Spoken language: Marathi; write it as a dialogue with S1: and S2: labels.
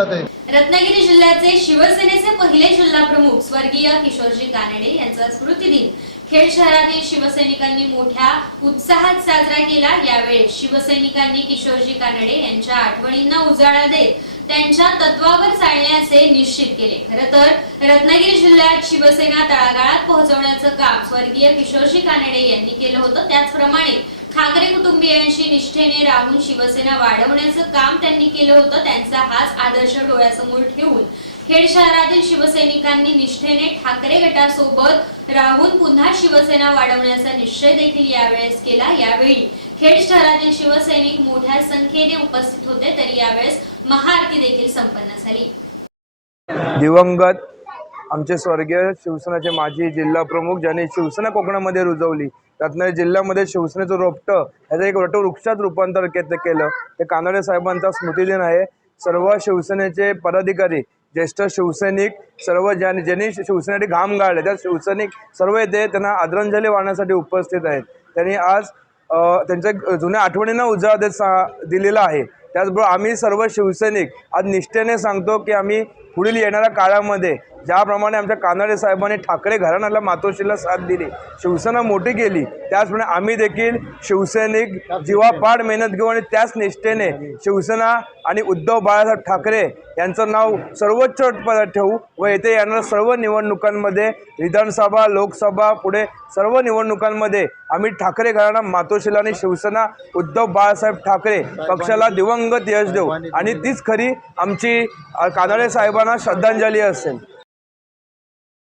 S1: रत्नागिरी जिल्ह्याचे शिवसेनेचे पहिले जिल्हा प्रमुख स्वर्गीय किशोरजी कानडे यांचा स्मृतिदिन. खेड शहरातील शिवसैनिकांनी मोठ्या उत्साहात साजरा केला. यावेळी शिवसैनिकांनी किशोरजी कानडे यांच्या आठवणींना उजाळा देत त्यांच्या तत्वावर चालण्याचे निश्चित केले. खर तर रत्नागिरी जिल्ह्यात शिवसेना तळागाळात पोहोचवण्याचं काम स्वर्गीय किशोरजी कानडे यांनी केलं होतं. त्याचप्रमाणे ठाकरे कुटुंबियांशी निष्ठेने राहून शिवसेना वाढवण्याचं काम त्यांनी केलं होतं त्यांचा हाच आदर्श डोळ्यासमोर ठेवून. खेड शहरातील शिवसैनिकांनी निष्ठेने ठाकरे गटासोबत राहून पुन्हा शिवसेना वाढवण्याचा निश्चय देखील यावेळेस केला. यावेळी खेड शहरातील शिवसैनिक मोठ्या संख्येने उपस्थित होते तरी यावेळेस महाआरती देखील संपन्न झाली.
S2: दिवंगत आमचे स्वर्गीय शिवसेनेचे माजी जिल्हा प्रमुख ज्यांनी शिवसेना कोकणामध्ये रुजवली रत्नागिरी जिल्ह्यामध्ये शिवसेनेचं रोपटं ह्याचं एक वटवृक्षात रूपांतर के केलं. ते कानडे साहेबांचा स्मृतिदिन आहे. सर्व शिवसेनेचे पदाधिकारी ज्येष्ठ शिवसैनिक सर्व ज्यांनी ज्यांनी शिवसेनेसाठी घाम गाळले त्या शिवसैनिक सर्व येते त्यांना आदरांजली वाहण्यासाठी उपस्थित आहेत. त्यांनी आज त्यांच्या जुन्या आठवणींना उजाळा देत सा दिलेला आहे. त्याचबरोबर आम्ही सर्व शिवसैनिक आज निष्ठेने सांगतो की आम्ही पुढील येणाऱ्या काळामध्ये ज्याप्रमाणे आमच्या कानडे साहेबांनी ठाकरे घराण्याला मातोश्रीला साथ दिली शिवसेना मोठी केली त्याचप्रमाणे आम्ही देखील शिवसैनिक जीवापाड मेहनत घेऊ आणि त्याच निष्ठेने शिवसेना आणि उद्धव बाळासाहेब ठाकरे यांचं नाव सर्वोच्च पदात ठेवू व येथे येणाऱ्या सर्व निवडणुकांमध्ये विधानसभा लोकसभा पुढे सर्व निवडणुकांमध्ये आम्ही ठाकरे घराणा मातोश्रीला आणि शिवसेना उद्धव बाळासाहेब ठाकरे पक्षाला दिवंगत यश देऊ. आणि तीच खरी आमची कानडे साहेबांना श्रद्धांजली असेल.